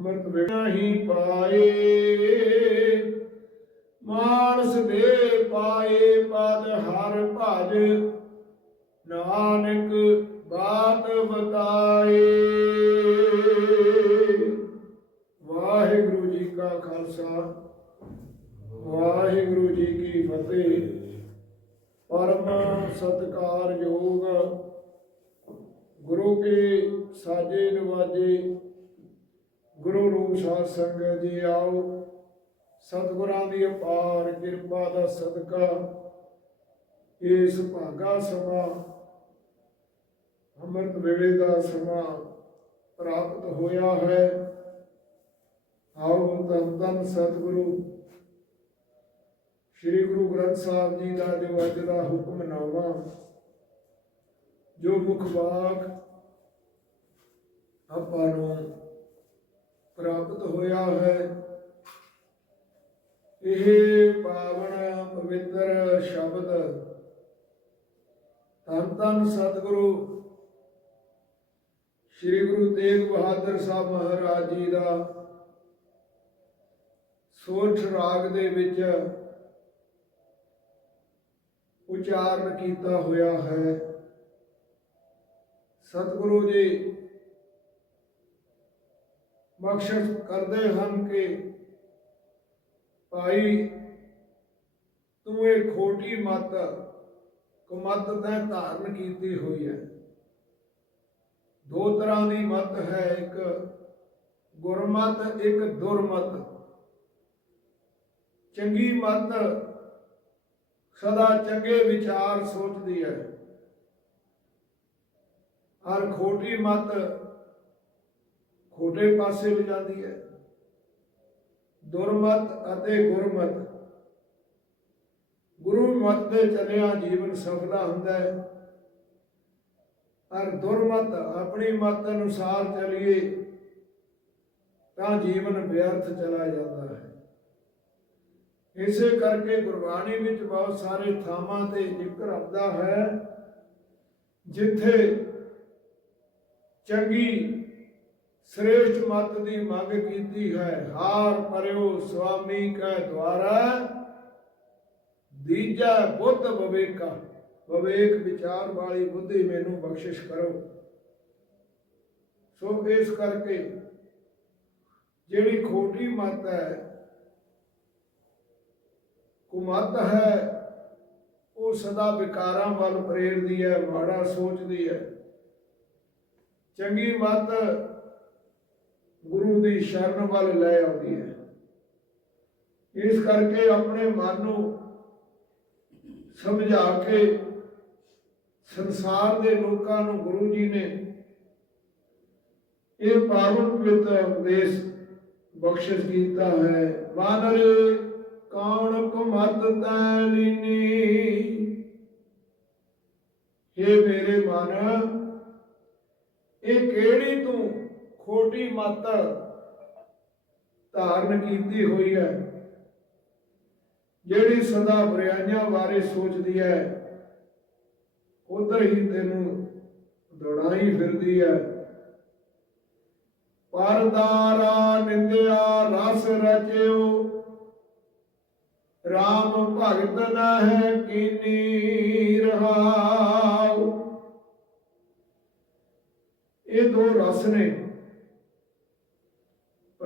ਅੰਮ੍ਰਿਤ ਵੇਣਾ ਪਾਏ, ਮਾਨਸ ਦੇ ਪਾਏ ਪਦ ਹਰ ਭਜ, ਨਾਨਕ ਬਾਤ ਬਤਾਏ ਵਾਹਿਗੁਰੂ ਜੀ ਕਾ ਖਾਲਸਾ, ਵਾਹਿਗੁਰੂ ਜੀ ਕੀ ਫਤਿਹ। ਪਰਮ ਸਤਿਕਾਰਯੋਗ ਗੁਰੂ ਕੇ ਸਾਜੇ ਨਵਾਜੇ ਗੁਰੂ ਰੂਪ ਸਾਧ ਸੰਗਤ ਜੀ ਆਓ। ਸਤਿਗੁਰਾਂ ਦੀ ਅਪਾਰ ਕਿਰਪਾ ਦਾ ਸਦਕਾ। ਇਸ ਭਾਗਾ ਸਮਾਂ, ਅੰਮ੍ਰਿਤ ਵੇਲੇ ਦਾ ਸਮਾਂ ਪ੍ਰਾਪਤ ਹੋਇਆ ਹੈ। ਆਓ ਤਨ ਤਨ ਸਤਿਗੁਰੂ। ਸ੍ਰੀ ਗੁਰੂ ਗ੍ਰੰਥ ਸਾਹਿਬ ਜੀ ਦਾ ਜੋ ਅੱਜ ਦਾ ਹੁਕਮਨਾਮਾ ਜੋ ਮੁਖ ਬਾਕ ਆਪਾਂ ਨੂੰ ਪ੍ਰਾਪਤ ਹੋਇਆ ਹੈ। ਇਹ ਪਾਵਨ ਪਵਿੱਤਰ ਸ਼ਬਦ ਧੰਨ ਧੰਨ ਸਤਿਗੁਰੂ, ਸ੍ਰੀ ਗੁਰੂ ਤੇਗ ਬਹਾਦਰ ਸਾਹਿਬ ਮਹਾਰਾਜ ਜੀ ਦਾ ਸੋਠ ਰਾਗ ਦੇ ਵਿੱਚ ਉਚਾਰਨ ਕੀਤਾ ਹੋਇਆ ਹੈ। ਸਤਿਗੁਰੂ ਜੀ ਬਖਸ਼ਿਸ਼ ਕਰਦੇ ਹਨ ਕਿ ਭਾਈ ਤੂੰ ਇਹ ਖੋਟੀ ਮਤ ਕੁਮਤ ਤੈ ਧਾਰਨ ਕੀਤੀ ਹੋਈ ਹੈ। ਦੋ ਤਰ੍ਹਾਂ ਦੀ ਮਤ ਹੈ, ਇੱਕ ਗੁਰਮਤ, ਇੱਕ ਦੁਰਮਤ। ਚੰਗੀ ਮਤ ਸਦਾ ਚੰਗੇ ਵਿਚਾਰ ਸੋਚਦੀ ਹੈ। ਹਰ ਖੋਟੀ ਮਤ ਖੋਟੇ ਪਾਸੇ ਲਿਜਾਂਦੀ ਹੈ। ਦੁਰਮਤ ਅਤੇ ਗੁਰਮਤ। ਗੁਰੂ ਮਤ ਦੇ ਚੱਲਿਆ ਜੀਵਨ ਸਫਲਾ ਹੁੰਦਾ ਹੈ। ਔਰ ਦੁਰਮਤ ਆਪਣੀ ਮਤ ਅਨੁਸਾਰ ਚੱਲੀਏ, ਤਾਂ ਜੀਵਨ ਵਿਅਰਥ ਚਲਾ ਜਾਂਦਾ ਹੈ। ਇਸੇ ਕਰਕੇ ਗੁਰਬਾਣੀ ਵਿੱਚ ਬਹੁਤ ਸਾਰੇ ਥਾਵਾਂ ਤੇ ਜ਼ਿਕਰ ਆਉਂਦਾ ਹੈ, ਜਿੱਥੇ ਚੰਗੀ ਸ੍ਰੇਸ਼ਟ ਮਤ ਦੀ ਮੰਗ ਕੀਤੀ ਹੈ। ਹਾਰ ਪਰਿਓ ਸੁਆਮੀ ਕੈ ਦੁਆਰਾ। ਦੀਜਾ ਬੁੱਧ ਵਿਵੇਕਾ। ਵਿਵੇਕ ਵਿਚਾਰ ਵਾਲੀ ਬੁੱਧੀ ਮੈਨੂੰ ਬਖਸ਼ਿਸ਼ ਕਰੋ। ਸੋ ਇਸ ਕਰਕੇ ਜਿਹੜੀ ਖੋਟੀ ਮਤ ਹੈ, ਕੁਮਤ ਹੈ, ਉਹ ਸਦਾ ਵਿਕਾਰਾਂ ਵੱਲ ਪ੍ਰੇਰਦੀ ਹੈ, ਮਾੜਾ ਸੋਚਦੀ ਹੈ। ਚੰਗੀ ਮਤ ਗੁਰੂ ਦੀ ਸ਼ਰਨ ਵੱਲ ਲੈ ਆਉਂਦੀ ਹੈ। ਇਸ ਕਰਕੇ ਆਪਣੇ ਮਨ ਨੂੰ ਸਮਝਾ ਕੇ ਸੰਸਾਰ ਦੇ ਲੋਕਾਂ ਨੂੰ ਗੁਰੂ ਜੀ ਨੇ ਇਹ ਪਾਵਨ ਪਵਿੱਤਰ ਉਪਦੇਸ਼ ਬਖਸ਼ਿਸ਼ ਕੀਤਾ ਹੈ। ਮਾਨਰੇ ਕੌਣ ਕੁਮਤ ਤੈ ਲੀਨੀ हे ਮੇਰੇ ਮਨ, ਇਹ ਕਿਹੜੀ ਤੂੰ ਖੋਟੀ ਮਤ ਧਾਰਨ ਕੀਤੀ ਹੋਈ ਹੈ। ਜਿਹੜੀ ਸਦਾ ਬੁਰਾਈਆਂ ਬਾਰੇ ਸੋਚਦੀ ਹੈ, ਉਧਰ ਹੀ ਤੈਨੂੰ ਦੌੜਾਈ ਫਿਰਦੀ ਹੈ। ਪਰਦਾਰਾ ਨਿੰਦਿਆ ਰਸ ਰਚਿਓ RAM ਭਗਤ ਨ ਹੈ ਕੀਨੀ ਰਹਾਉ। ਇਹ ਦੋ ਰਸ ਨੇ।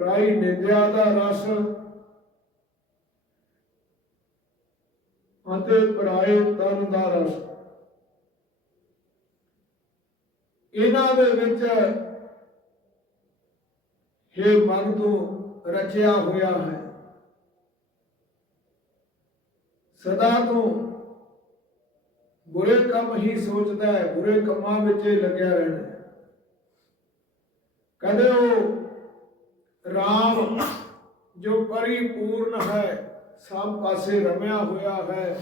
ਪਰਾਈ ਨਿੰਦਿਆ ਦਾ ਰਸ ਅਤੇ ਪਰਾਏ ਤਨ ਦਾ ਰਸ। ਇਹਨਾਂ ਦੇ ਵਿੱਚ हे ਮਨ ਤੋਂ ਰਚਿਆ ਹੋਇਆ ਹੈ। ਸਦਾ ਤੋਂ ਬੁਰੇ ਕੰਮ ਹੀ ਸੋਚਦਾ ਹੈ, ਬੁਰੇ ਕੰਮਾਂ ਵਿੱਚ ਲੱਗਿਆ ਰਹਿਣਾ ਕਦੇ ਉਹ RAM ਜੋ ਪਰਿਪੂਰਨ ਹੈ, ਸਭ ਪਾਸੇ ਰਮਿਆ ਹੋਇਆ ਹੈ।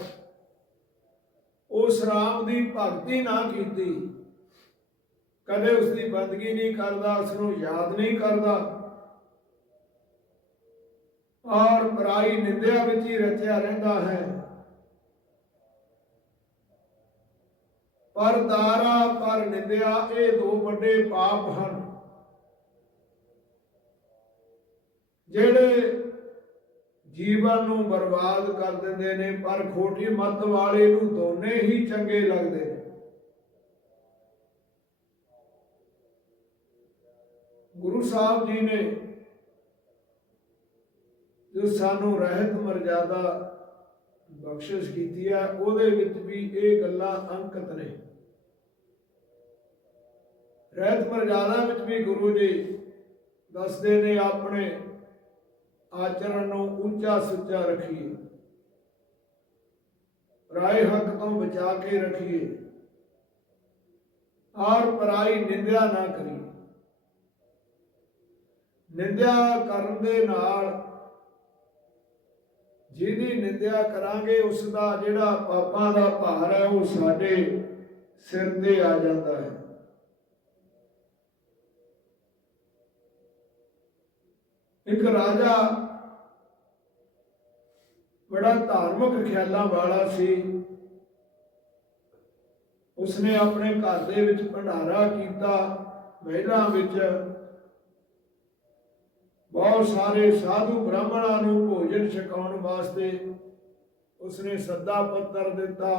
ਉਸ RAM ਦੀ ਭਗਤੀ ਨਾ ਕੀਤੀ। ਕਦੇ ਉਸ ਦੀ ਬੰਦਗੀ ਨਹੀਂ ਕਰਦਾ ਉਸ ਨੂੰ ਯਾਦ ਨਹੀਂ ਕਰਦਾ। ਔਰ ਪਰਾਈ ਨਿੰਦਿਆ ਵਿੱਚ ਹੀ ਰਚਿਆ ਰਹਿੰਦਾ ਹੈ। ਪਰ ਦਾਰਾ ਪਰ ਨਿੰਦਿਆ ਇਹ ਦੋ ਵੱਡੇ ਪਾਪ ਹਨ। ਜਿਹੜੇ ਜੀਵਨ ਨੂੰ ਬਰਬਾਦ ਕਰ ਦਿੰਦੇ ਨੇ, ਪਰ ਖੋਟੀ ਮੱਤ ਵਾਲੇ ਨੂੰ ਦੋਨੇ ਹੀ ਚੰਗੇ ਲੱਗਦੇ ਨੇ। ਗੁਰੂ ਸਾਹਿਬ ਜੀ ਨੇ ਜੋ ਸਾਨੂੰ ਰਹਿਤ ਮਰਜ਼ਾਦਾ ਬਖਸ਼ਿਸ਼ ਕੀਤੀ ਹੈ ਉਹਦੇ ਵਿੱਚ ਵੀ ਇਹ ਗੱਲਾਂ ਅੰਕਿਤ ਨੇ। ਰਹਿਤ ਮਰਜ਼ਾਦਾ ਵਿੱਚ ਵੀ ਗੁਰੂ ਜੀ ਦੱਸਦੇ ਨੇ ਆਪਣੇ ਆਚਰਣ ਨੂੰ ਉੱਚਾ ਸੁੱਚਾ ਰੱਖੀਏ। ਰਾਏ ਹੱਕ ਤੋਂ ਬਚਾ ਕੇ ਰੱਖੀਏ। ਔਰ ਪਰਾਈ ਨਿੰਦਿਆ ਨਾ ਕਰੀਏ। ਨਿੰਦਿਆ ਕਰਨ ਦੇ ਨਾਲ ਜਿਹਦੀ ਨਿੰਦਿਆ ਕਰਾਂਗੇ ਉਸ ਦਾ ਜਿਹੜਾ ਪਾਪਾਂ ਦਾ ਭਾਰ ਹੈ, ਉਹ ਸਾਡੇ ਸਿਰ ਤੇ ਆ ਜਾਂਦਾ ਹੈ। ਇੱਕ ਰਾਜਾ ਬੜਾ ਧਾਰਮਿਕ ਖਿਆਲਾਂ ਵਾਲਾ ਸੀ। ਉਸਨੇ ਆਪਣੇ ਘਰ ਦੇ ਵਿੱਚ ਭੰਡਾਰਾ ਕੀਤਾ। ਮਹਿਲਾਂ ਵਿੱਚ ਬਹੁਤ ਸਾਰੇ ਸਾਧੂ ਬ੍ਰਾਹਮਣਾਂ ਨੂੰ ਭੋਜਨ ਛਕਾਉਣ ਵਾਸਤੇ ਉਸਨੇ ਸੱਦਾ ਪੱਤਰ ਦਿੱਤਾ।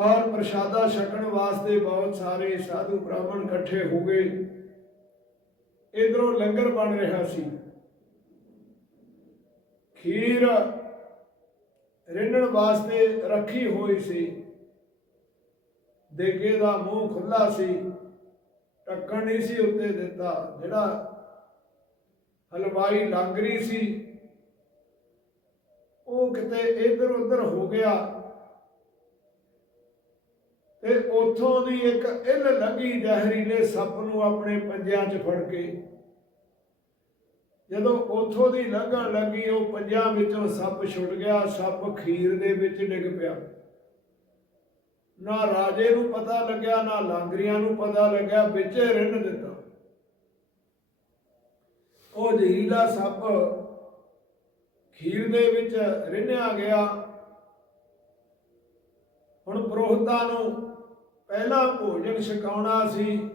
ਔਰ ਪ੍ਰਸ਼ਾਦਾ ਛਕਣ ਵਾਸਤੇ ਬਹੁਤ ਸਾਰੇ ਸਾਧੂ ਬ੍ਰਾਹਮਣ ਇਕੱਠੇ ਹੋ ਗਏ। ਇਧਰੋਂ ਲੰਗਰ ਬਣ ਰਿਹਾ ਸੀ। ਖੀਰ ਰਿੰਨਣ ਵਾਸਤੇ ਰੱਖੀ ਹੋਈ ਸੀ। ਦੇਗੇ ਦਾ ਮੂੰਹ ਖੁੱਲਾ ਸੀ। ਟੱਕਣ ਨਹੀਂ ਸੀ ਉੱਤੇ ਦਿੱਤਾ। ਜਿਹੜਾ ਹਲਵਾਈ ਲਾਂਗਰੀ ਸੀ, ਉਹ ਕਿਤੇ ਇੱਧਰ ਉੱਧਰ ਹੋ ਗਿਆ। ਤੇ ਉਥੋਂ ਦੀ ਇੱਕ ਇਲ ਲੱਗੀ ਜ਼ਹਿਰੀਲੇ ਸੱਪ ਨੂੰ ਆਪਣੇ ਪੰਜਿਆਂ 'ਚ ਫੜ ਕੇ। ਜਦੋਂ ਉਥੋਂ ਦੀ ਲੰਘਣ ਲੱਗੀ, ਉਹ ਪੰਜਾਂ ਵਿੱਚੋਂ ਸੱਪ ਛੁੱਟ ਗਿਆ। ਸੱਪ ਖੀਰ ਦੇ ਵਿੱਚ ਡਿੱਗ ਪਿਆ। ਨਾ ਰਾਜੇ ਨੂੰ ਪਤਾ ਲੱਗਿਆ, ਨਾ ਲਾਂਗਰੀਆਂ ਨੂੰ ਪਤਾ ਲੱਗਿਆ, ਵਿੱਚ ਰਿੰਨ ਦਿੱਤਾ। ਉਹ ਜ਼ਹਿਰੀਲਾ ਸੱਪ ਖੀਰ ਦੇ ਵਿੱਚ ਰਿੰਨਿਆ ਗਿਆ। ਹੁਣ ਪੁਰੋਹਿਤਾਂ ਨੂੰ ਪਹਿਲਾ ਭੋਜਨ ਛਕਾਉਣਾ ਸੀ।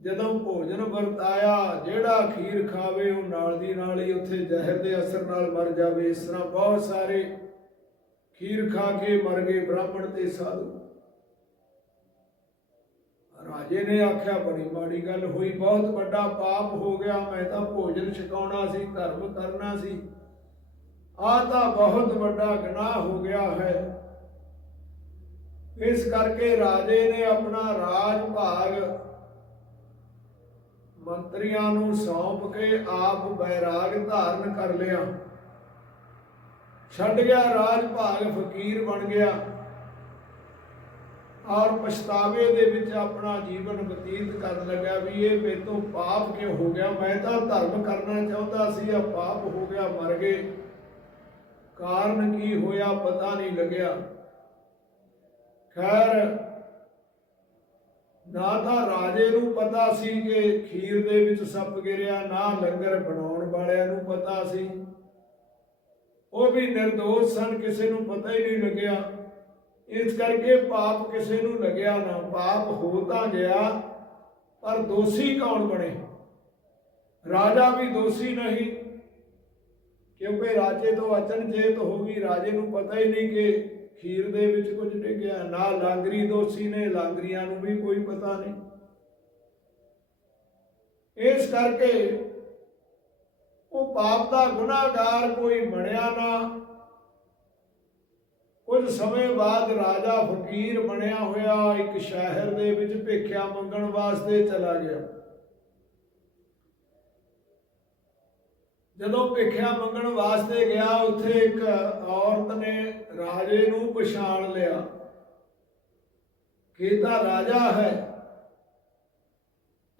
ਜਦੋਂ ਭੋਜਨ ਵਰਤਾਇਆ, ਜਿਹੜਾ ਖੀਰ ਖਾਵੇ, ਉਹ ਨਾਲ ਦੀ ਨਾਲ ਹੀ ਉੱਥੇ ਜ਼ਹਿਰ ਦੇ ਅਸਰ ਨਾਲ ਮਰ ਜਾਵੇ। ਇਸ ਤਰ੍ਹਾਂ ਬਹੁਤ ਸਾਰੇ ਖੀਰ ਖਾ ਕੇ ਮਰ ਗਏ ਬ੍ਰਾਹਮਣ ਤੇ ਸਾਧੂ। ਰਾਜੇ ਨੇ ਆਖਿਆ, ਬੜੀ ਮਾੜੀ ਗੱਲ ਹੋਈ, ਬਹੁਤ ਵੱਡਾ ਪਾਪ ਹੋ ਗਿਆ। ਮੈਂ ਤਾਂ ਭੋਜਨ ਛਕਾਉਣਾ ਸੀ, ਧਰਮ ਕਰਨਾ ਸੀ। ਆਹ ਤਾਂ ਬਹੁਤ ਵੱਡਾ ਗੁਨਾਹ ਹੋ ਗਿਆ ਹੈ। ਇਸ ਕਰਕੇ ਰਾਜੇ ਨੇ ਆਪਣਾ ਰਾਜ ਭਾਗ ਮੰਤਰੀਆਂ ਨੂੰ ਸੌਂਪ ਕੇ ਆਪ ਬੈਰਾਗ ਧਾਰਨ ਕਰ ਲਿਆ। ਛੱਡ ਗਿਆ ਰਾਜ ਭਾਗ, ਫਕੀਰ ਬਣ ਗਿਆ ਔਰ ਪਛਤਾਵੇ ਦੇ ਵਿੱਚ ਆਪਣਾ ਜੀਵਨ ਬਤੀਤ ਕਰਨ ਲੱਗਾ ਵੀ ਇਹ ਮੇਰੇ ਤੋਂ ਪਾਪ ਕਿਉਂ ਹੋ ਗਿਆ? ਮੈਂ ਤਾਂ ਧਰਮ ਕਰਨਾ ਚਾਹੁੰਦਾ ਸੀ, ਆ ਪਾਪ ਹੋ ਗਿਆ, ਮਰ ਗਏ। ਕਾਰਨ ਕੀ ਹੋਇਆ ਪਤਾ ਨਹੀਂ ਲੱਗਿਆ। ਖੈਰ, ਨਾ ਤਾਂ ਰਾਜੇ ਨੂੰ ਪਤਾ ਸੀ ਕਿ ਖੀਰ ਦੇ ਵਿੱਚ ਸੱਪ ਗਿਰਿਆ, ਨਾ ਲੰਗਰ ਬਣਾਉਣ ਵਾਲਿਆਂ ਨੂੰ ਪਤਾ ਸੀ। ਉਹ ਵੀ નિર્ਦੋਸ਼ ਸਨ, ਕਿਸੇ ਨੂੰ ਪਤਾ ਹੀ ਨਹੀਂ ਲੱਗਿਆ। ਇਸ ਕਰਕੇ ਪਾਪ ਕਿਸੇ ਨੂੰ ਲੱਗਿਆ ਨਾ। ਪਾਪ ਹੋ ਤਾਂ ਗਿਆ, ਪਰ ਦੋਸ਼ੀ ਕੌਣ ਬਣੇ? ਰਾਜਾ ਵੀ ਦੋਸ਼ੀ ਨਹੀਂ, ਕਿਉਂਕਿ ਰਾਜੇ ਤੋਂ ਅਚਨਚੇਤ ਹੋ ਗਈ। ਰਾਜੇ ਨੂੰ ਪਤਾ ਹੀ ਨਹੀਂ ਕਿ ਖੀਰ ਦੇ ਵਿੱਚ ਕੁਝ ਡਿੱਗਿਆ ਨਾ ਲਾਂਗਰੀ ਦੋਸ਼ੀ ਨੇ, ਲਾਂਗਰੀਆਂ ਨੂੰ ਵੀ ਕੋਈ ਪਤਾ ਨਹੀਂ। ਇਸ ਕਰਕੇ ਉਹ ਪਾਪ ਦਾ ਗੁਨਾਹਗਾਰ ਕੋਈ ਬਣਿਆ ਨਾ। ਕੁਝ ਸਮੇਂ ਬਾਅਦ ਰਾਜਾ ਫਕੀਰ ਬਣਿਆ ਹੋਇਆ, ਇੱਕ ਸ਼ਹਿਰ ਦੇ ਵਿੱਚ ਭੇਖਿਆ ਮੰਗਣ ਵਾਸਤੇ ਚਲਾ ਗਿਆ। ਜਦੋਂ ਭਿੱਖਿਆ ਮੰਗਣ ਵਾਸਤੇ ਗਿਆ, ਉੱਥੇ ਇੱਕ ਔਰਤ ਨੇ ਰਾਜੇ ਨੂੰ ਪਛਾਣ ਲਿਆ। ਕਿ ਤਾਂ ਰਾਜਾ ਹੈ।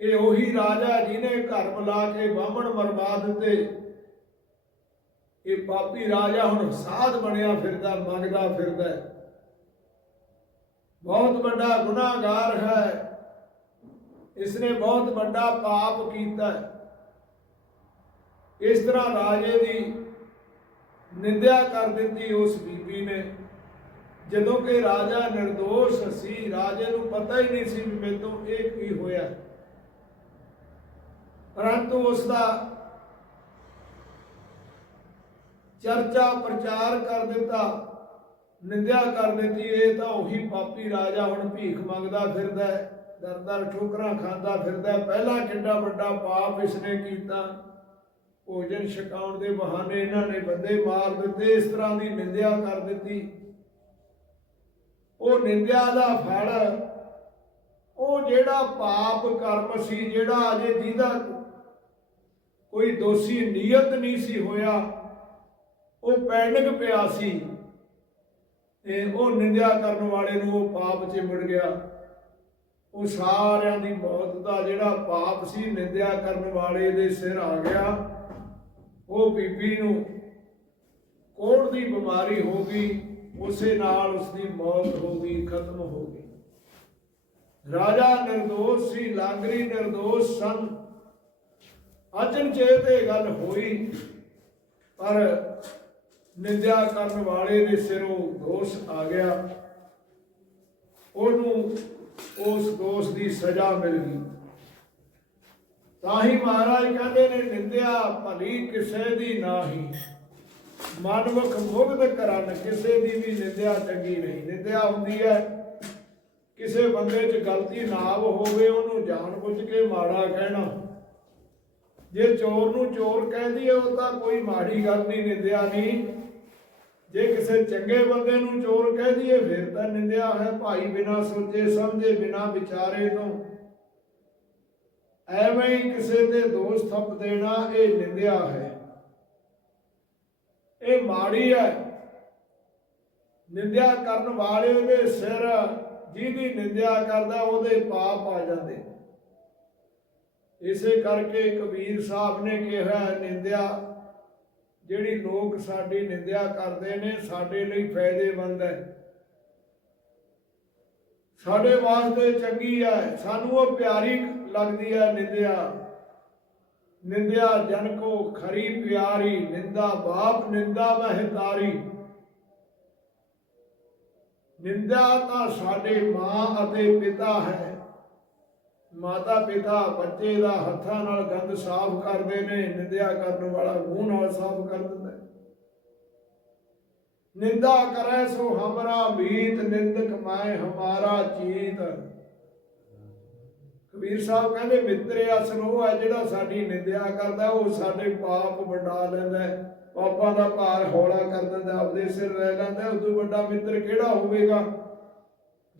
ਇਹ ਉਹੀ ਰਾਜਾ ਜਿਹਨੇ ਘਰ ਬੁਲਾ ਕੇ ਬਾਹਮਣ ਮਰਵਾ ਦਿੱਤੇ। ਇਹ ਪਾਪੀ ਰਾਜਾ ਹੁਣ ਸਾਧ ਬਣਿਆ ਫਿਰਦਾ, ਮੰਗਦਾ ਫਿਰਦਾ ਬਹੁਤ ਵੱਡਾ ਗੁਨਾਹਗਾਰ ਹੈ। ਇਸਨੇ ਬਹੁਤ ਵੱਡਾ ਪਾਪ ਕੀਤਾ ਹੈ। ਇਸ ਤਰ੍ਹਾਂ ਰਾਜੇ ਦੀ ਨਿੰਦਿਆ ਕਰ ਦਿੱਤੀ ਉਸ ਬੀਬੀ ਨੇ। ਜਦੋਂ ਕਿ ਰਾਜਾ નિર્ਦੋਸ਼ ਸੀ, ਰਾਜੇ ਨੂੰ ਪਤਾ ਹੀ ਨਹੀਂ ਸੀ ਵੀ ਮੈਨੂੰ ਇਹ ਕੀ ਹੋਇਆ। ਪਰੰਤੂ ਉਸ ਦਾ ਚਰਚਾ ਪ੍ਰਚਾਰ ਕਰ ਦਿੱਤਾ, ਨਿੰਦਿਆ ਕਰ ਦਿੱਤੀ, ਇਹ ਤਾਂ ਉਹੀ ਪਾਪੀ ਰਾਜਾ ਹੁਣ ਭੀਖ ਮੰਗਦਾ ਫਿਰਦਾ ਹੈ ਦਰ ਦਰ ਠੋਕਰਾਂ ਖਾਂਦਾ ਫਿਰਦਾ ਪਹਿਲਾਂ ਕਿੰਨਾ ਵੱਡਾ ਪਾਪ ਇਸਨੇ ਕੀਤਾ। ਭੋਜਨ ਛਕਾਉਣ ਦੇ ਬਹਾਨੇ ਇਹਨਾਂ ਨੇ ਬੰਦੇ ਮਾਰ ਦਿੱਤੇ, ਇਸ ਤਰ੍ਹਾਂ ਦੀ ਨਿੰਦਿਆ ਕਰ ਦਿੱਤੀ। ਉਹ ਨਿੰਦਿਆ ਦਾ ਫਲ, ਉਹ ਜਿਹੜਾ ਪਾਪ ਕਰਮ ਸੀ, ਜਿਹੜਾ ਅਜੇ ਜਿਹਦਾ ਕੋਈ ਦੋਸ਼ੀ ਨੀਅਤ ਨਹੀਂ ਸੀ ਹੋਇਆ, ਉਹ ਪੈਣਕ ਪਿਆ ਸੀ ਤੇ ਉਹ ਨਿੰਦਿਆ ਕਰਨ ਵਾਲੇ ਨੂੰ ਉਹ ਪਾਪ 'ਚ ਮੁੜ ਗਿਆ। ਉਹ ਸਾਰਿਆਂ ਦੀ ਮੌਤ ਦਾ ਜਿਹੜਾ ਪਾਪ ਸੀ, ਨਿੰਦਿਆ ਕਰਨ ਵਾਲੇ ਦੇ ਸਿਰ ਆ ਗਿਆ। ਉਹ ਬੀਬੀ ਨੂੰ ਕੋੜ ਦੀ ਬਿਮਾਰੀ ਹੋ ਗਈ, ਉਸੇ ਨਾਲ ਉਸਦੀ ਮੌਤ ਹੋ ਗਈ, ਖਤਮ ਹੋ ਗਈ। ਰਾਜਾ ਨਿਰਦੋਸ਼ ਸੀ, ਲਾਂਗਰੀ ਨਿਰਦੋਸ਼ ਸਨ। ਅਚਨਚੇਤ ਇਹ ਗੱਲ ਹੋਈ, ਪਰ ਨਿੰਦਿਆ ਕਰਨ ਵਾਲੇ ਦੇ ਸਿਰੋਂ ਦੋਸ਼ ਆ ਗਿਆ। ਉਹਨੂੰ ਉਸ ਦੋਸ਼ ਦੀ ਸਜ਼ਾ ਮਿਲ ਗਈ। ਤਾਂ ਹੀ ਮਹਾਰਾਜ ਕਹਿੰਦੇ ਨੇ, ਨਿੰਦਿਆ ਭਲੀ ਕਿਸੇ ਦੀ ਨਾਹੀ। ਮਨਮੁਖ ਮੁਗਧ ਕਰਨ ਕਿਸੇ ਦੀ ਵੀ ਨਿੰਦਿਆ ਚੰਗੀ ਨਹੀਂ। ਨਿੰਦਿਆ ਹੁੰਦੀ ਹੈ, ਕਿਸੇ ਬੰਦੇ 'ਚ ਗਲਤੀ ਨਾ ਹੋਵੇ, ਉਹਨੂੰ ਜਾਣ ਬੁੱਝ ਕੇ ਮਾੜਾ ਕਹਿਣਾ। ਜੇ ਚੋਰ ਨੂੰ ਚੋਰ ਕਹਿੰਦੀ ਹੈ ਉਹ ਤਾਂ ਕੋਈ ਮਾੜੀ ਗੱਲ ਨਹੀਂ, ਨਿੰਦਿਆ ਨਹੀਂ। ਜੇ ਕਿਸੇ ਚੰਗੇ ਬੰਦੇ ਨੂੰ ਚੋਰ ਕਹਿ ਦਈਏ, ਫਿਰ ਤਾਂ ਨਿੰਦਿਆ ਹੈ ਭਾਈ ਬਿਨਾ ਸੋਚੇ ਸਮਝੇ, ਬਿਨਾ ਵਿਚਾਰੇ ਤੋਂ। ਐਵੇਂ ਹੀ ਕਿਸੇ ਤੇ ਦੋਸ਼ ਥੱਪ ਦੇਣਾ ਇਹ ਨਿੰਦਿਆ ਹੈ। ਇਹ ਮਾੜੀ ਹੈ। ਨਿੰਦਿਆ ਕਰਨ ਵਾਲੇ ਦੇ ਸਿਰ ਜਿਹਦੀ ਨਿੰਦਿਆ ਕਰਦਾ ਉਹਦੇ ਪਾਪ ਆ ਜਾਂਦੇ। ਇਸੇ ਕਰਕੇ ਕਬੀਰ ਸਾਹਿਬ ਨੇ ਕਿਹਾ, ਨਿੰਦਿਆ, ਜਿਹੜੀ ਲੋਕ ਸਾਡੀ ਨਿੰਦਿਆ ਕਰਦੇ ਨੇ, ਸਾਡੇ ਲਈ ਫਾਇਦੇਮੰਦ ਹੈ। ਸਾਡੇ ਵਾਸਤੇ ਚੰਗੀ ਹੈ ਸਾਨੂੰ ਉਹ ਪਿਆਰੀ ਲੱਗਦੀ ਹੈ ਨਿੰਦਿਆ। ਨਿੰਦਿਆ ਜਨ ਕੋ ਖਰੀ ਪਿਆਰੀ, ਨਿੰਦਾ ਬਾਪ, ਨਿੰਦਾ ਮਹਿਤਾਰੀ ਨਿੰਦਾ ਤਾਂ ਸਾਡੇ ਮਾਂ ਅਤੇ ਪਿਤਾ ਹੈ। ਮਾਤਾ ਪਿਤਾ ਬੱਚੇ ਦਾ ਹੱਥਾਂ ਨਾਲ ਗੰਦ ਸਾਫ਼ ਕਰਦੇ ਨੇ, ਨਿੰਦਿਆ ਕਰਨ ਵਾਲਾ ਮੂੰਹ ਨਾਲ ਸਾਫ਼ ਕਰ ਦਿੰਦਾ ਨਿੰਦਾ ਕਰੈ ਸੋ ਹਮਰਾ ਮੀਤ, ਨਿੰਦਕ ਮੈਂ ਹਮਾਰਾ ਚੀਤ। ਕਬੀਰ ਸਾਹਿਬ ਕਹਿੰਦੇ, ਮਿੱਤਰ, ਅਸਲ ਉਹ ਹੈ ਜਿਹੜਾ ਸਾਡੀ ਨਿੰਦਿਆ ਕਰਦਾ, ਉਹ ਸਾਡੇ ਪਾਪ ਵੰਡਾ ਲੈਂਦਾ ਪਾਪਾਂ ਦਾ ਭਾਰ ਹੌਲਾ ਕਰ ਦਿੰਦਾ ਆਪਦੇ ਸਿਰ ਲੈ ਲੈਂਦਾ ਉਸ ਤੋਂ ਵੱਡਾ ਮਿੱਤਰ ਕਿਹੜਾ ਹੋਵੇਗਾ?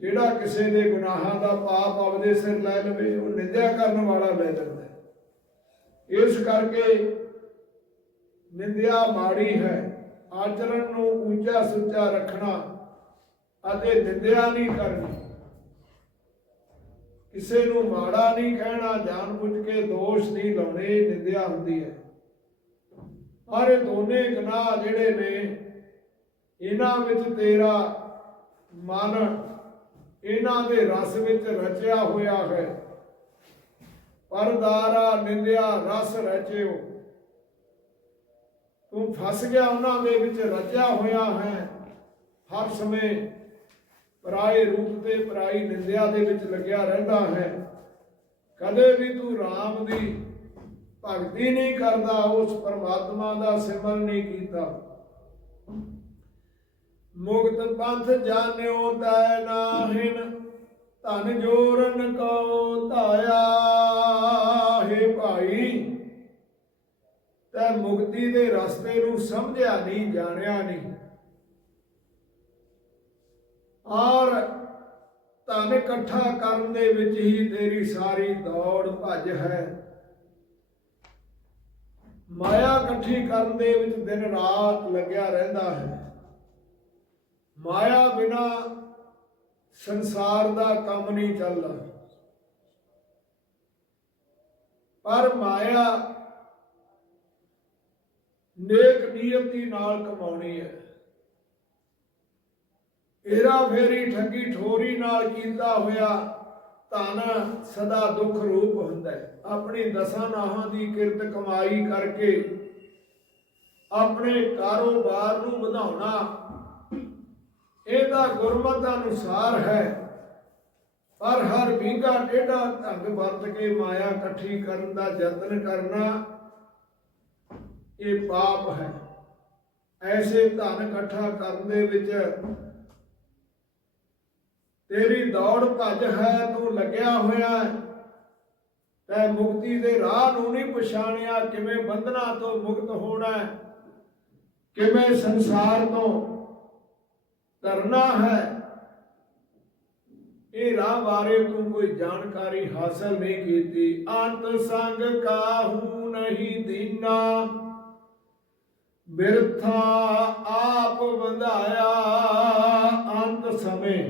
ਜਿਹੜਾ ਕਿਸੇ ਦੇ ਗੁਨਾਹਾਂ ਦਾ ਪਾਪ ਆਪਦੇ ਸਿਰ ਲੈ ਲਵੇ, ਉਹ ਨਿੰਦਿਆ ਕਰਨ ਵਾਲਾ ਲੈ ਲੈਂਦਾ ਇਸ ਕਰਕੇ ਨਿੰਦਿਆ ਮਾੜੀ ਹੈ। ਆਚਰਣ ਨੂੰ ਉੱਚਾ ਸੁੱਚਾ ਰੱਖਣਾ ਅਤੇ ਨਿੰਦਿਆ ਨਹੀਂ ਕਰਨੀ। ਕਿਸੇ ਨੂੰ ਮਾੜਾ ਨਹੀਂ ਕਹਿਣਾ, ਜਾਣ ਕੇ ਦੋਸ਼ ਨਹੀਂ ਲਾਉਣੇ, ਨਿੰਦਿਆ ਹੁੰਦੀ ਹੈ। ਪਰ ਇਹ ਦੋਨੇ ਗੁਨਾਹ ਜਿਹੜੇ ਨੇ, ਇਹਨਾਂ ਵਿੱਚ ਤੇਰਾ ਮਨ ਇਹਨਾਂ ਦੇ ਰਸ ਵਿੱਚ ਰਚਿਆ ਹੋਇਆ ਹੈ। ਪਰਦਾਰਾ ਨਿੰਦਿਆ, ਰਸ ਰਚਿਓ। ਤੂੰ ਫਸ ਗਿਆ ਉਹਨਾਂ ਦੇ ਵਿੱਚ, ਰਚਿਆ ਹੋਇਆ ਹੈ। ਹਰ ਸਮੇਂ ਪਰਾਏ ਰੂਪ ਤੇ ਪਰਾਈ ਨਿੰਦਿਆ ਦੇ ਵਿੱਚ ਲੱਗਿਆ ਰਹਿੰਦਾ ਹੈ। ਕਦੇ ਵੀ ਤੂੰ RAM ਦੀ ਭਗਤੀ ਨਹੀਂ ਕਰਦਾ, ਉਸ ਪਰਮਾਤਮਾ ਦਾ ਸਿਮਰਨ ਨਹੀਂ ਕੀਤਾ। ਮੁਕਤ ਪੰਥ ਜਾਣਿਓ ਤੈ ਨਾਹਿਨ, ਧਨ ਜੋਰਨ ਕੋ ਧਾਇਆ ਹੈ ਭਾਈ ਤੈ ਮੁਕਤੀ ਦੇ ਰਸਤੇ ਨੂੰ ਸਮਝਿਆ ਨਹੀਂ, ਜਾਣਿਆ ਨਹੀਂ। ਔਰ ਧਨ ਇਕੱਠਾ ਕਰਨ ਦੇ ਵਿੱਚ ਹੀ ਤੇਰੀ ਸਾਰੀ ਦੌੜ ਭੱਜ ਹੈ। ਮਾਇਆ ਇਕੱਠੀ ਕਰਨ ਦੇ ਵਿੱਚ ਦਿਨ ਰਾਤ ਲੱਗਿਆ ਰਹਿੰਦਾ ਹੈ। ਮਾਇਆ ਬਿਨਾ ਸੰਸਾਰ ਦਾ ਕੰਮ ਨਹੀਂ ਚੱਲਦਾ। ਪਰ ਮਾਇਆ ਨੇਕ ਨੀਅਤੀ ਨਾਲ ਕਮਾਉਣੀ ਹੈ। ਏਰਾ ਫੇਰੀ ਠੱਗੀ ਠੋਰੀ ਨਾਲ ਕੀਤਾ ਹੋਇਆ ਧਨ ਸਦਾ ਦੁੱਖ ਰੂਪ ਹੁੰਦਾ ਹੈ। ਆਪਣੀ ਦਸਾਂ ਨਾਹਾਂ ਦੀ ਕਿਰਤ ਕਮਾਈ ਕਰਕੇ ਆਪਣੇ ਕਾਰੋਬਾਰ ਨੂੰ ਵਧਾਉਣਾ ਇਹਦਾ ਗੁਰਮਤ ਅਨੁਸਾਰ ਹੈ। ਪਰ ਹਰ ਵਿੰਗਾ ਟੇਢਾ ਢੰਗ ਵਰਤ ਕੇ ਮਾਇਆ ਇਕੱਠੀ ਕਰਨ ਦਾ ਯਤਨ ਕਰਨਾ ਇਹ ਪਾਪ ਹੈ। ਐਸੇ ਧਨ ਇਕੱਠਾ ਕਰਨ ਦੇ ਵਿੱਚ ਤੇਰੀ ਦੌੜ ਭੱਜ ਹੈ, ਤੂੰ ਲੱਗਿਆ ਹੋਇਆ ਹੈ। ਤੈ ਮੁਕਤੀ ਦੇ ਰਾਹ ਨੂੰ ਨਹੀਂ ਪਛਾਣਿਆ, ਕਿਵੇਂ ਬੰਧਨਾਂ ਤੋਂ ਮੁਕਤ ਹੋਣਾ ਹੈ? ਕਿਵੇਂ ਸੰਸਾਰ ਤੋਂ ਤਰਨਾ ਹੈ? ਇਹ ਰਾਹ ਬਾਰੇ ਤੂੰ ਕੋਈ ਜਾਣਕਾਰੀ ਹਾਸਲ ਨਹੀਂ ਕੀਤੀ। ਅੰਤ ਸੰਗ ਕਾਹੂ ਨਹੀਂ ਦੀਨਾ। ਬਿਰਥਾ ਆਪ ਬੰਧਾਇਆ ਅੰਤ ਸਮੇਂ।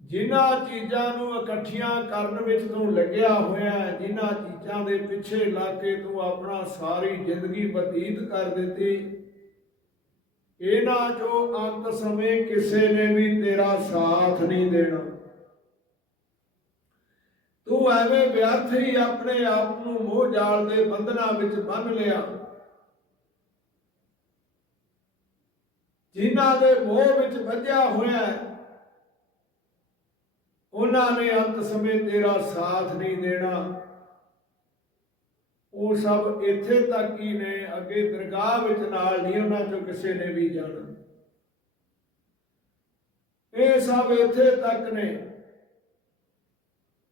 ਜਿਨ੍ਹਾਂ ਚੀਜ਼ਾਂ ਨੂੰ ਇਕੱਠੀਆਂ ਕਰਨ ਵਿੱਚ ਤੂੰ ਲੱਗਿਆ ਹੋਇਆ ਜਿਨ੍ਹਾਂ ਚੀਜ਼ਾਂ ਦੇ ਪਿੱਛੇ ਲੱਗ ਕੇ ਤੂੰ ਆਪਣਾ ਸਾਰੀ ਜ਼ਿੰਦਗੀ ਬਤੀਤ ਕਰ ਦਿੱਤੀ, ਇਹਨਾਂ ਚੋਂ ਅੰਤ ਸਮੇਂ ਕਿਸੇ ਨੇ ਵੀ ਤੇਰਾ ਸਾਥ ਨਹੀਂ ਦੇਣਾ। ਤੂੰ ਐਵੇਂ ਵਿਅਰਥ ਹੀ ਆਪਣੇ ਆਪ ਨੂੰ ਮੋਹ ਜਾਲ ਦੇ ਬੰਧਨਾਂ ਵਿੱਚ ਬੰਨ ਲਿਆ। ਜਿਨ੍ਹਾਂ ਦੇ ਮੋਹ ਵਿੱਚ ਵੱਜਿਆ ਹੋਇਆ, ਉਹਨਾਂ ਨੇ ਅੰਤ ਸਮੇਂ ਤੇਰਾ ਸਾਥ ਨਹੀਂ ਦੇਣਾ। ਉਹ ਸਭ ਇੱਥੇ ਤੱਕ ਹੀ ਨੇ, ਅੱਗੇ ਦਰਗਾਹ ਵਿੱਚ ਨਾਲ ਨਹੀਂ, ਉਹਨਾਂ ਚੋਂ ਕਿਸੇ ਨੇ ਵੀ ਜਾਣਾ। ਇਹ ਸਭ ਇੱਥੇ ਤੱਕ ਨੇ।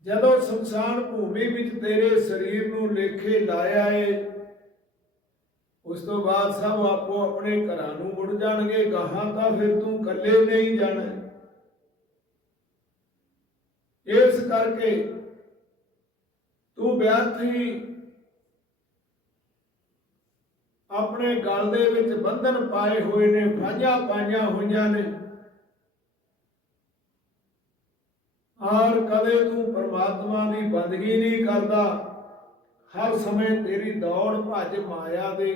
ਜਦੋਂ ਸੰਸਾਰ ਭੂਮੀ ਵਿੱਚ ਤੇਰੇ ਸਰੀਰ ਨੂੰ ਲੇਖੇ ਲਾਇਆ ਏ, ਉਸ ਤੋਂ ਬਾਅਦ ਸਭ ਆਪੋ ਆਪਣੇ ਘਰਾਂ ਨੂੰ ਮੁੜ ਜਾਣਗੇ, ਗਾਹਾਂ ਤਾਂ ਫਿਰ ਤੂੰ ਇਕੱਲੇ ਨਹੀਂ ਜਾਣਾ। ਇਸ ਕਰਕੇ ਤੂੰ ਵਿਅਰਥੀ ਆਪਣੇ ਗਲ ਦੇ ਵਿੱਚ ਬੰਧਨ ਪਾਏ ਹੋਏ ਨੇ, ਫਾਂਝਾਂ ਪਾਈਆਂ ਹੋਈਆਂ ਨੇ। ਔਰ ਕਦੇ ਤੂੰ ਪਰਮਾਤਮਾ ਦੀ ਬੰਦਗੀ ਨਹੀਂ ਕਰਦਾ। ਹਰ ਸਮੇਂ ਤੇਰੀ ਦੌੜ ਭੱਜ ਮਾਇਆ ਦੇ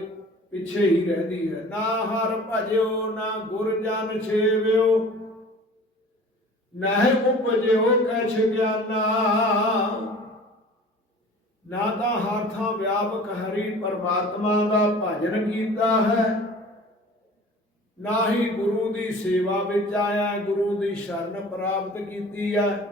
ਪਿੱਛੇ ਹੀ ਰਹਿੰਦੀ ਹੈ। ਨਾ ਹਰ ਭਜਿਓ, ਨਾ ਗੁਰ ਜਨ ਛੇਵਿਓ। ਨਾਹਿ ਉਪਜਿਓ ਕਛ ਗਿਆਨਾ। ਨਾ ਤਾਂ ਹਰ ਥਾਂ ਵਿਆਪਕ ਹਰੀ ਪਰਮਾਤਮਾ ਦਾ ਭਜਨ ਕੀਤਾ ਹੈ। ਨਾ ਹੀ ਗੁਰੂ ਦੀ ਸੇਵਾ ਵਿੱਚ ਆਇਆ, ਗੁਰੂ ਦੀ ਸ਼ਰਨ ਪ੍ਰਾਪਤ ਕੀਤੀ ਹੈ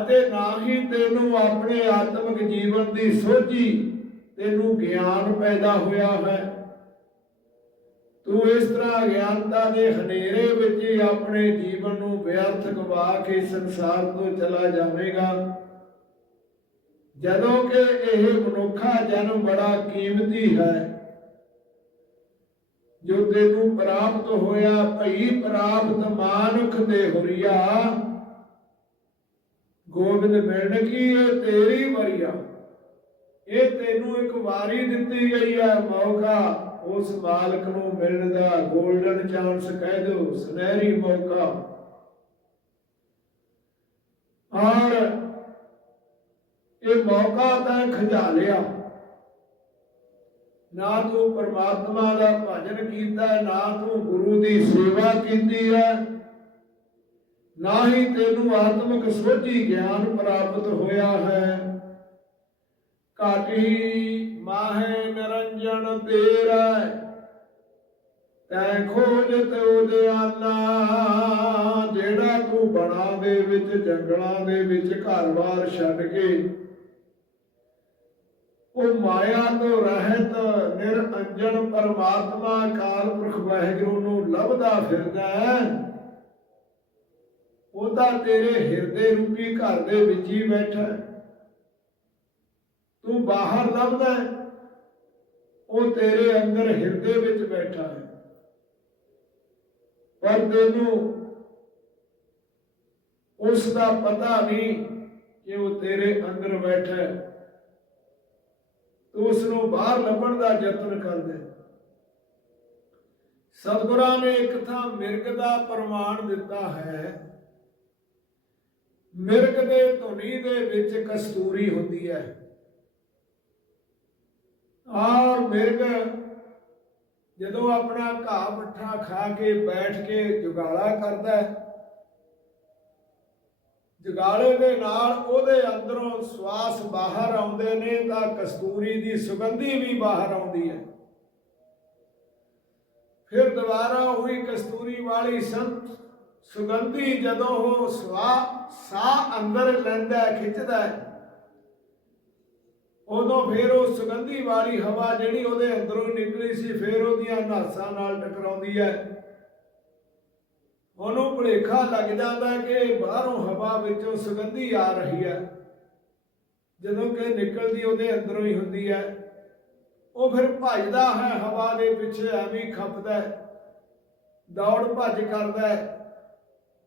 ਅਤੇ ਨਾ ਹੀ ਤੈਨੂੰ ਆਪਣੇ ਆਤਮਿਕ ਜੀਵਨ ਦੀ ਸੋਝੀ, ਤੈਨੂੰ ਗਿਆਨ ਪੈਦਾ ਹੋਇਆ ਹੈ। ਤੂੰ ਇਸ ਤਰ੍ਹਾਂ ਗਿਆਨਤਾ ਦੇ ਹਨੇਰੇ ਵਿੱਚ ਹੀ ਆਪਣੇ ਜੀਵਨ ਨੂੰ ਵਿਅਰਥ ਗਵਾ ਕੇ ਸੰਸਾਰ ਤੋਂ ਚਲਾ ਜਾਵੇਗਾ। ਜਦੋਂ ਕਿ ਇਹ ਮਨੁੱਖਾ ਜਨਮ ਬੜਾ ਕੀਮਤੀ ਹੈ। ਜੋ ਤੈਨੂੰ ਪ੍ਰਾਪਤ ਹੋਇਆ ਭਈ ਪ੍ਰਾਪਤ ਮਾਨੁਖ ਦੇ ਹੁਰੀਆ। ਗੋਬਿੰਦ ਮਿਲਣ ਕੀ ਇਹ ਤੇਰੀ ਵਰੀਆ? ਇਹ ਤੈਨੂੰ ਇੱਕ ਵਾਰੀ ਦਿੱਤੀ ਗਈ ਹੈ ਮੌਕਾ। ਉਸ ਮਾਲਕ ਨੂੰ ਮਿਲਣ ਦਾ 골ਡਨ ਚਾਂਸ ਕਹਿ ਦਿਓ, ਸੁਨਹਿਰੀ ਮੌਕਾ। ਔਰ ਇਹ ਮੌਕਾ ਤਾਂ ਖਜਾ ਲਿਆ। ਨਾ ਤੂੰ ਪਰਮਾਤਮਾ ਦਾ ਭਜਨ ਕੀਤਾ, ਨਾ ਤੂੰ ਗੁਰੂ ਦੀ ਸੇਵਾ ਕੀਤੀ ਹੈ ਨਾ ਹੀ ਤੈਨੂੰ ਆਤਮਿਕ ਸੋਝੀ ਗਿਆਨ ਪ੍ਰਾਪਤ ਹੋਇਆ ਹੈ। ਕਾਟੀ ਮਾਹੇ ਨਿਰੰਜਨ ਤੇਰਾ ਤੈ ਖੋਜ ਤੇ ਉਦਿਆਨਾ ਜਿਹੜਾ ਤੂੰ ਬਣਾ ਦੇ ਵਿੱਚ, ਜੰਗਲਾਂ ਦੇ ਵਿੱਚ ਘਰ-ਬਾਰ ਛੱਡ ਕੇ ਉਹ ਮਾਇਆ ਤੋਂ ਰਹਿਤ ਨਿਰੰਜਨ ਪਰਮਾਤਮਾ ਕਾਲ ਪੁਰਖ ਵਾਹਿਗੁਰੂ ਨੂੰ ਲੱਭਦਾ ਫਿਰਦਾ ਹੈ। ਉਹ ਤਾਂ ਤੇਰੇ ਹਿਰਦੇ ਰੂਪੀ ਘਰ ਦੇ ਵਿੱਚ ਹੀ ਬੈਠਾ ਤੂੰ ਬਾਹਰ ਲੱਭਦਾ ਉਹ ਤੇਰੇ ਅੰਦਰ ਹਿਰਦੇ ਵਿੱਚ ਬੈਠਾ ਹੈ। ਪਰ ਤੈਨੂੰ ਉਸ ਦਾ ਪਤਾ ਨਹੀਂ ਕਿ ਉਹ ਤੇਰੇ ਅੰਦਰ ਬੈਠਾ ਹੈ। ਤੂੰ ਉਸ ਨੂੰ ਬਾਹਰ ਲੱਭਣ ਦਾ ਯਤਨ ਕਰਦਾ। ਸਤਿਗੁਰਾਂ ਨੇ ਇੱਕ ਥਾਂ ਮਿਰਗ ਦਾ ਪ੍ਰਮਾਣ ਦਿੱਤਾ ਹੈ। ਮਿਰਗ ਦੇ ਧੁਨੀ ਦੇ ਵਿੱਚ ਕਸਤੂਰੀ ਹੁੰਦੀ ਹੈ। ਔਰ ਮਿਰਗ ਜਦੋਂ ਆਪਣਾ ਘਾਹ ਮੱਠਾ ਖਾ ਕੇ ਬੈਠ ਕੇ ਜੁਗਾਲਾ ਕਰਦਾ ਹੈ ਜਗਾਲੇ ਦੇ ਨਾਲ ਉਹਦੇ ਅੰਦਰੋਂ ਸਵਾਸ ਬਾਹਰ ਆਉਂਦੇ ਨੇ ਤਾਂ ਕਸਤੂਰੀ ਦੀ ਸੁਗੰਧੀ ਵੀ ਬਾਹਰ ਆਉਂਦੀ ਹੈ। ਫਿਰ ਦੁਬਾਰਾ ਉਹੀ ਕਸਤੂਰੀ ਵਾਲੀ ਸੰਤ ਸੁਗੰਧੀ ਜਦੋਂ ਉਹ ਸਵਾ, ਸਾਹ ਅੰਦਰ ਲੈਂਦਾ ਖਿੱਚਦਾ ਉਦੋਂ ਫਿਰ ਉਹ ਸੁਗੰਧੀ ਵਾਲੀ ਹਵਾ ਜਿਹੜੀ ਉਹਦੇ ਅੰਦਰੋਂ ਨਿਕਲੀ ਸੀ, ਫਿਰ ਉਹਦੀਆਂ ਨਾਸਾਂ ਨਾਲ ਟਕਰਾਉਂਦੀ ਹੈ। ਉਹਨੂੰ ਭੁਲੇਖਾ ਲੱਗ ਜਾਂਦਾ ਕਿ ਬਾਹਰੋਂ ਹਵਾ ਵਿੱਚੋਂ ਸੁਗੰਧੀ ਆ ਰਹੀ ਹੈ। ਜਦੋਂ ਕਿ ਨਿਕਲਦੀ ਉਹਦੇ ਅੰਦਰੋਂ ਹੀ ਹੁੰਦੀ ਹੈ। ਉਹ ਫਿਰ ਭੱਜਦਾ ਹੈ, ਹਵਾ ਦੇ ਪਿੱਛੇ ਐਵੇਂ ਹੀ ਖੱਪਦਾ ਦੌੜ ਭੱਜ ਕਰਦਾ ਹੈ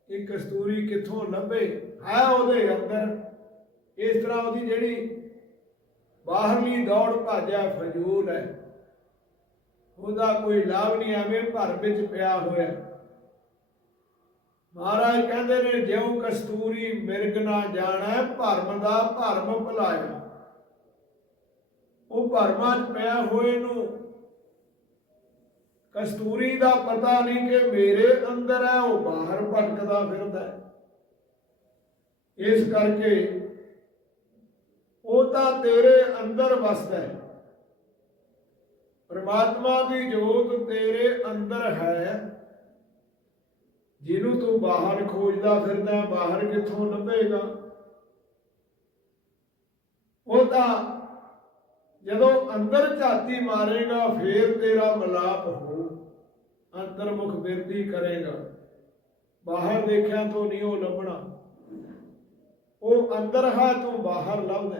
ਕਿ ਕਸਤੂਰੀ ਕਿੱਥੋਂ ਲੱਭੇ? ਹੈ ਉਹਦੇ ਅੰਦਰ। ਇਸ ਤਰ੍ਹਾਂ ਉਹਦੀ ਜਿਹੜੀ ਬਾਹਰਲੀ ਦੌੜ ਭਾਜਾ ਫਜ਼ੂਲ ਹੈ। ਉਹਦਾ ਕੋਈ ਲਾਭ ਨਹੀਂ, ਐਵੇਂ ਭਰ ਵਿੱਚ ਪਿਆ ਹੋਇਆ। ਮਹਾਰਾਜ ਕਹਿੰਦੇ ਨੇ, ਜਿਉ ਕਸਤੂਰੀ ਮਿਰਗ ਨਾ ਜਾਣੈ, ਭਰਮ ਦਾ ਭਰਮ ਭੁਲਾਇਆ। ਉਹ ਭਰਮਾਂ 'ਚ ਪਿਆ ਹੋਏ ਨੂੰ ਕਸਤੂਰੀ ਦਾ ਪਤਾ ਨਹੀਂ ਕਿ ਮੇਰੇ ਅੰਦਰ ਹੈ, ਉਹ ਬਾਹਰ ਭਟਕਦਾ ਫਿਰਦਾ ਹੈ। ਇਸ ਕਰਕੇ ਉਹ ਤਾਂ ਤੇਰੇ ਅੰਦਰ ਵਸਦਾ ਹੈ। ਪ੍ਰਮਾਤਮਾ ਦੀ ਜੋਤ ਤੇਰੇ ਅੰਦਰ ਹੈ। ਜਿਹਨੂੰ ਤੂੰ ਬਾਹਰ ਖੋਜਦਾ ਫਿਰਦਾ, ਬਾਹਰ ਕਿੱਥੋਂ ਲੱਭੇਗਾ? ਉਹ ਤਾਂ ਜਦੋਂ ਅੰਦਰ ਝਾਤੀ ਮਾਰੇਗਾ, ਫੇਰ ਤੇਰਾ ਮਲਾਪ ਹੋ ਅੰਤਰਮੁਖ ਬਿਰਤੀ ਕਰੇਗਾ। ਬਾਹਰ ਦੇਖਿਆ ਤੋਂ ਨਹੀਂ ਉਹ ਲੱਭਣਾ। ਉਹ ਅੰਦਰ ਹੈ, ਤੂੰ ਬਾਹਰ ਲੱਭਦਾ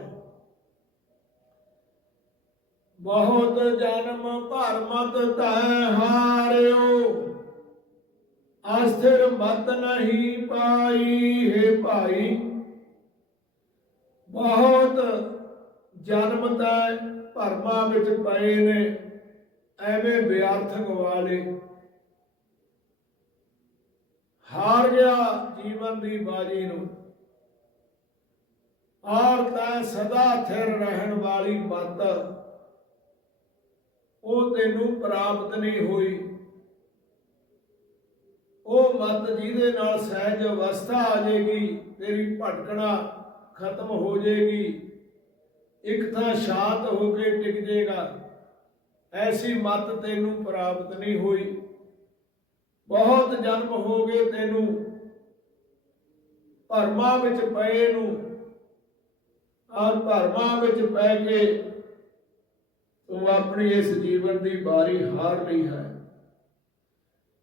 ਬਹੁਤ ਜਨਮ ਭਰਮਤ ਤੈ ਹਾਰਿਓ। ਅਸਥਿਰ ਮਤ ਨਹੀਂ ਪਾਈ ਹੈ ਭਾਈ। ਬਹੁਤ ਜਨਮ ਤਾਂ ਭਰਮਾਂ ਵਿੱਚ ਪਏ ਨੇ, ਐਵੇਂ ਵਿਅਰਥ ਵਾਲੇ। ਲਏ ਹਾਰ ਗਿਆ ਜੀਵਨ ਦੀ ਬਾਜੀ ਨੂੰ। ਆਰ ਤਾਂ ਸਦਾ ਥਿਰ ਰਹਿਣ ਵਾਲੀ ਮਤ, ਉਹ ਤੈਨੂੰ ਪ੍ਰਾਪਤ ਨਹੀਂ ਹੋਈ। ਉਹ ਮਤ ਜਿਹਦੇ ਨਾਲ ਸਹਿਜ ਅਵਸਥਾ ਆ ਜਾਏਗੀ, ਤੇਰੀ ਭਟਕਣਾ ਖਤਮ ਹੋ ਜਾਏਗੀ। ਇੱਕ ਤਾਂ ਸ਼ਾਂਤ ਹੋ ਕੇ ਟਿਕ ਜਾਏਗਾ। ਐਸੀ ਮਤ ਤੈਨੂੰ ਪ੍ਰਾਪਤ ਨਹੀਂ ਹੋਈ। ਬਹੁਤ ਜਨਮ ਹੋ ਗਏ ਤੈਨੂੰ। ਭਰਮਾਂ ਵਿੱਚ ਪਏ ਨੂੰ। ਆ ਭਰਮਾਂ ਵਿੱਚ ਪੈ ਕੇ ਤੂੰ ਆਪਣੀ ਇਸ ਜੀਵਨ ਦੀ ਬਾਰੀ ਹਾਰ ਲਈ ਹੈ।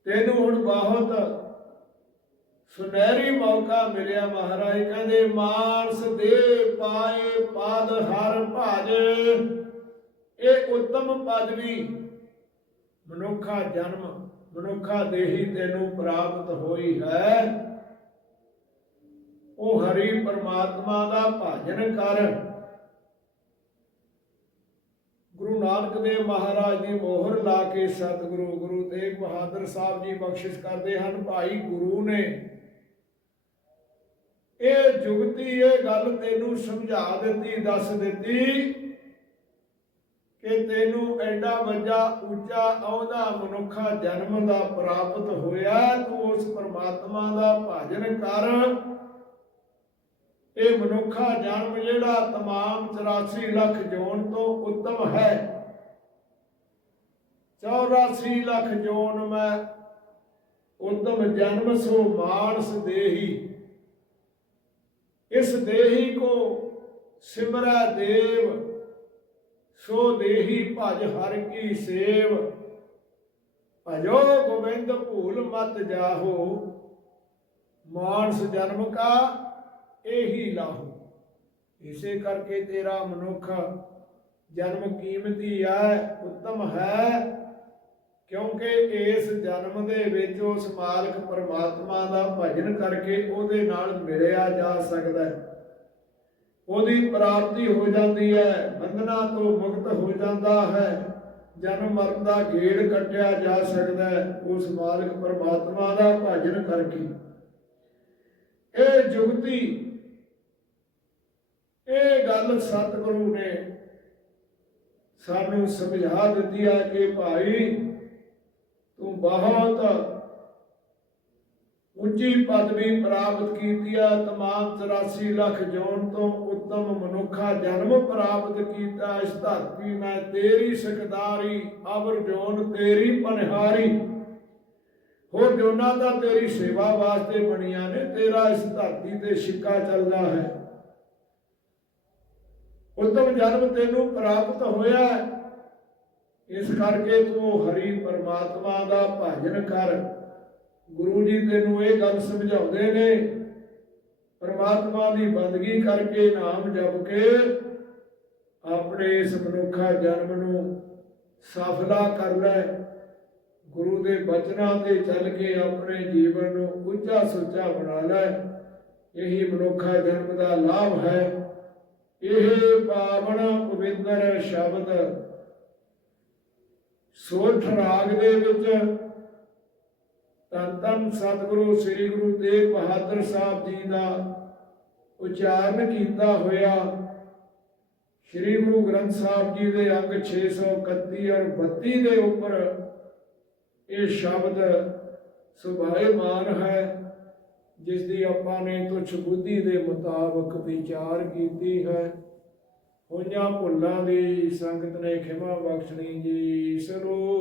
ਤੈਨੂੰ ਹੁਣ ਬਹੁਤ ਸੁਨਹਿਰੀ ਮੌਕਾ ਮਿਲਿਆ ਮਹਾਰਾਜ, ਕਹਿੰਦੇ, ਮਾਨਸ ਦੇ ਪਾਏ ਪਦ ਹਰ ਭਜ। ਇਹ ਉੱਤਮ ਪਦਵੀ ਮਨੁੱਖਾ ਜਨਮ, ਮਨੁੱਖਾ ਦੇਹੀ ਤੈਨੂੰ ਪ੍ਰਾਪਤ ਹੋਈ ਹੈ। ਉਹ ਹਰੀ ਪਰਮਾਤਮਾ ਦਾ ਭਜਨ ਕਰ। ਗੁਰੂ ਨਾਨਕ ਦੇਵ ਮਹਾਰਾਜ ਦੀ ਮੋਹਰ ਲਾ ਕੇ ਸਤਿਗੁਰੂ, ਗੁਰੂ ਤੇਗ ਬਹਾਦਰ ਸਾਹਿਬ ਜੀ ਬਖਸ਼ਿਸ਼ ਕਰਦੇ ਹਨ। ਭਾਈ ਗੁਰੂ ਨੇ ਇਹ ਜੁਗਤੀ, ਇਹ ਗੱਲ ਤੈਨੂੰ ਸਮਝਾ ਦਿੱਤੀ, ਦੱਸ ਦਿੱਤੀ ਕਿ ਤੈਨੂੰ ਐਡਾ ਵੱਡਾ, ਉੱਚਾ, ਆਉਂਦਾ ਮਨੁੱਖਾ ਜਨਮ ਦਾ ਪ੍ਰਾਪਤ ਹੋਇਆ। ਤੂੰ ਉਸ ਪਰਮਾਤਮਾ ਦਾ ਭਜਨ ਕਰ। ਇਹ ਮਨੁੱਖਾ ਜਨਮ ਜਿਹੜਾ तमाम 84 ਲੱਖ ਜੋਨ ਤੋਂ ਉੱਤਮ ਹੈ 84 ਲੱਖ ਜੋਨ ਮੈਂ ਉੱਤਮ ਜਨਮ ਸੋ ਮਾਨਸ ਦੇਹੀ ਇਸ ਦੇਹੀ ਕੋ ਸਿਮਰੈ ਦੇਵ ਸੋ ਦੇਹੀ ਭਜ ਹਰ ਕੀ ਸੇਵ ਭਜੋ ਗੋਬਿੰਦ ਭੂਲ ਮਤ ਜਾਹੋ ਮਾਨਸ ਜਨਮ ਕਾ ਇਹੀ ਲਾਹੋ। ਇਸੇ ਕਰਕੇ ਤੇਰਾ ਮਨੁੱਖ ਜਨਮ ਕੀਮਤੀ ਹੈ, ਉੱਤਮ ਹੈ, ਕਿਉਂਕਿ ਇਸ ਜਨਮ ਦੇ ਵਿੱਚ ਉਸ ਮਾਲਕ ਪਰਮਾਤਮਾ ਦਾ ਭਜਨ ਕਰਕੇ ਉਹਦੇ ਨਾਲ ਮਿਲਿਆ ਜਾ ਸਕਦਾ ਹੈ। ਉਹਦੀ ਪ੍ਰਾਪਤੀ ਹੋ ਜਾਂਦੀ ਹੈ, ਬੰਧਨਾਂ ਤੋਂ ਮੁਕਤ ਹੋ ਜਾਂਦਾ ਹੈ, ਜਨਮ ਮਰਨ ਦਾ ਗੇੜ ਕੱਟਿਆ ਜਾ ਸਕਦਾ ਹੈ ਉਸ ਮਾਲਕ ਪਰਮਾਤਮਾ ਦਾ ਭਜਨ ਕਰਕੇ। ਇਹ ਜੁਗਤੀ ਗੱਲ ਸਤਿਗੁਰੂ ਨੇ ਸਾਨੂੰ ਸਮਝਾ ਦਿੱਤੀ ਆ ਕਿ ਭਾਈ, ਤੂੰ ਬਹੁਤ ਉੱਚੀ ਪਦਵੀ ਪ੍ਰਾਪਤ ਕੀਤੀ ਆ, ਤਮਾਮ 83 ਲੱਖ ਜੋਨ ਤੋਂ ਉੱਤਮ ਮਨੁੱਖਾ ਜਨਮ ਪ੍ਰਾਪਤ ਕੀਤਾ, ਇਸ ਧਰਤੀ ਮੈਂ ਤੇਰੀ ਸ਼ਿਕਦਾਰੀ, ਅਵਰ ਜੋਨ ਤੇਰੀ ਪਨਹਾਰੀ। ਹੋਰ ਜੋਨਾ ਤਾਂ ਤੇਰੀ ਸੇਵਾ ਵਾਸਤੇ ਬਣਿਆ ਨੇ, ਤੇਰਾ ਇਸ ਧਰਤੀ ਤੇ ਸ਼ਿਕਾ ਚੱਲਦਾ ਹੈ। ਉਤਮ ਜਨਮ ਤੈਨੂੰ ਪ੍ਰਾਪਤ ਹੋਇਆ ਇਸ ਕਰਕੇ ਤੂੰ ਹਰੀ ਪਰਮਾਤਮਾ ਦਾ ਭਜਨ ਕਰ। ਗੁਰੂ ਜੀ ਤੈਨੂੰ ਇਹ ਗੱਲ ਸਮਝਾਉਂਦੇ ਨੇ, ਪਰਮਾਤਮਾ ਦੀ ਬੰਦਗੀ ਕਰਕੇ ਨਾਮ ਜਪ ਕੇ ਆਪਣੇ ਇਸ ਮਨੁੱਖਾ ਜਨਮ ਨੂੰ ਸਫਲਾ ਕਰ ਲੈ। ਗੁਰੂ ਦੇ ਬਚਨਾਂ ਤੇ ਚੱਲ ਕੇ ਆਪਣੇ ਜੀਵਨ ਨੂੰ ਉੱਚਾ ਸੁੱਚਾ ਬਣਾ ਲੈ। ਇਹੀ ਮਨੁੱਖਾ ਜਨਮ ਦਾ ਲਾਭ ਹੈ। ਇਹ ਪਾਵਨ ਪਵਿੱਤਰ ਸ਼ਬਦ ਸੋਠ ਰਾਗ ਦੇ ਵਿੱਚ ਧੰਨ ਸਤਿਗੁਰੂ, ਸ੍ਰੀ ਗੁਰੂ ਤੇਗ ਬਹਾਦਰ ਸਾਹਿਬ ਜੀ ਦਾ ਉਚਾਰਨ ਕੀਤਾ ਹੋਇਆ ਸ੍ਰੀ ਗੁਰੂ ਗ੍ਰੰਥ ਸਾਹਿਬ ਜੀ ਦੇ ਅੰਗ 631 ਔਰ 32 ਦੇ ਉੱਪਰ ਇਹ ਸ਼ਬਦ ਸੁਭਾਏਮਾਨ ਹੈ। ਜਿਸ ਦੀ ਆਪਾਂ ਨੇ ਤੁਛ ਬੁੱਧੀ ਦੇ ਮੁਤਾਬਕ ਵਿਚਾਰ ਕੀਤੀ ਹੈ। ਹੋਈਆਂ ਭੁੱਲਾਂ ਦੀ ਸੰਗਤ ਨੇ ਖਿਮਾ ਬਖਸ਼ਣੀ ਜੀ ਸਰੋ